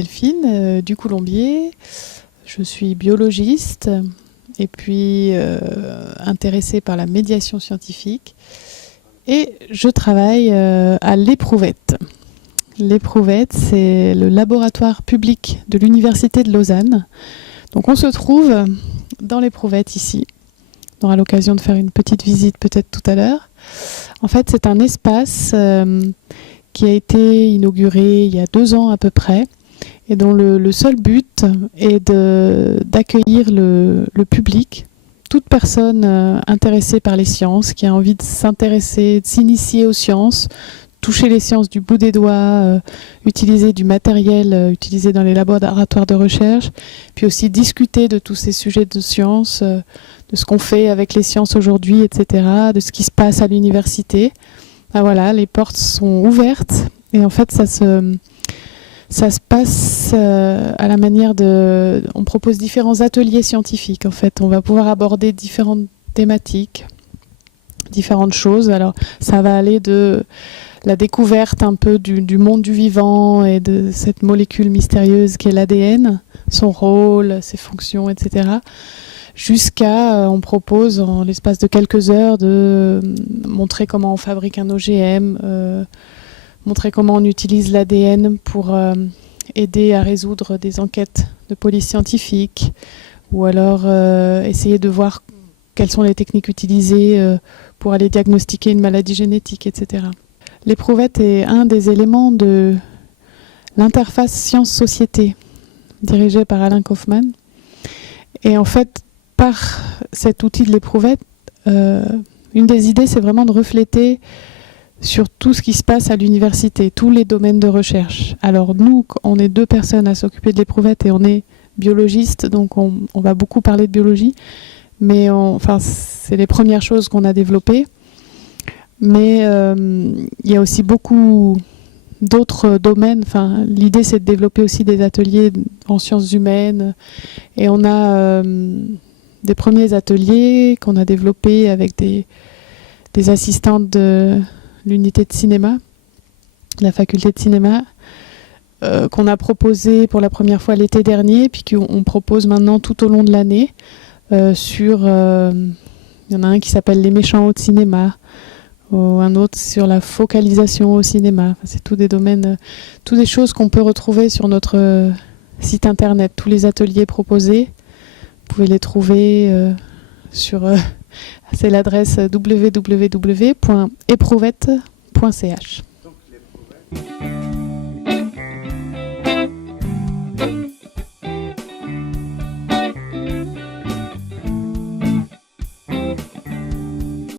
Delphine du Coulombier. Je suis biologiste et puis intéressée par la médiation scientifique. Et je travaille à l'Éprouvette. L'Éprouvette, c'est le laboratoire public de l'Université de Lausanne. Donc on se trouve dans l'Éprouvette ici. On aura l'occasion de faire une petite visite peut-être tout à l'heure. En fait, c'est un espace qui a été inauguré il y a 2 ans à peu près et dont le seul but est d'accueillir le public, toute personne intéressée par les sciences, qui a envie de s'intéresser, de s'initier aux sciences, toucher les sciences du bout des doigts, utiliser du matériel utilisé dans les laboratoires de recherche, puis aussi discuter de tous ces sujets de sciences, de ce qu'on fait avec les sciences aujourd'hui, etc., de ce qui se passe à l'université. Ah, voilà, les portes sont ouvertes et en fait ça se passe à la manière de... On propose différents ateliers scientifiques en fait. On va pouvoir aborder différentes thématiques, différentes choses. Alors ça va aller de la découverte un peu du monde du vivant et de cette molécule mystérieuse qu'est l'ADN, son rôle, ses fonctions, etc. Jusqu'à, on propose en l'espace de quelques heures de montrer comment on fabrique un OGM, montrer comment on utilise l'ADN pour aider à résoudre des enquêtes de police scientifique, ou alors essayer de voir quelles sont les techniques utilisées pour aller diagnostiquer une maladie génétique, etc. L'Éprouvette est un des éléments de l'interface science-société, dirigée par Alain Kaufmann. Et en fait, par cet outil de l'Éprouvette, une des idées, c'est vraiment de refléter sur tout ce qui se passe à l'université, tous les domaines de recherche. Alors nous, on est 2 personnes à s'occuper de l'Éprouvette et on est biologistes, donc on va beaucoup parler de biologie, mais c'est les premières choses qu'on a développées. Mais il y a aussi beaucoup d'autres domaines. Enfin, l'idée, c'est de développer aussi des ateliers en sciences humaines. Et on a des premiers ateliers qu'on a développés avec des assistantes de l'unité de cinéma, de la faculté de cinéma, qu'on a proposé pour la première fois l'été dernier, puis qu'on propose maintenant tout au long de l'année. Il y en a un qui s'appelle Les méchants au cinéma, ou un autre sur la focalisation au cinéma. Enfin, c'est tous des domaines, toutes des choses qu'on peut retrouver sur notre site internet. Tous les ateliers proposés, vous pouvez les trouver sur... c'est l'adresse www.eprouvette.ch. Donc, l'Éprouvette.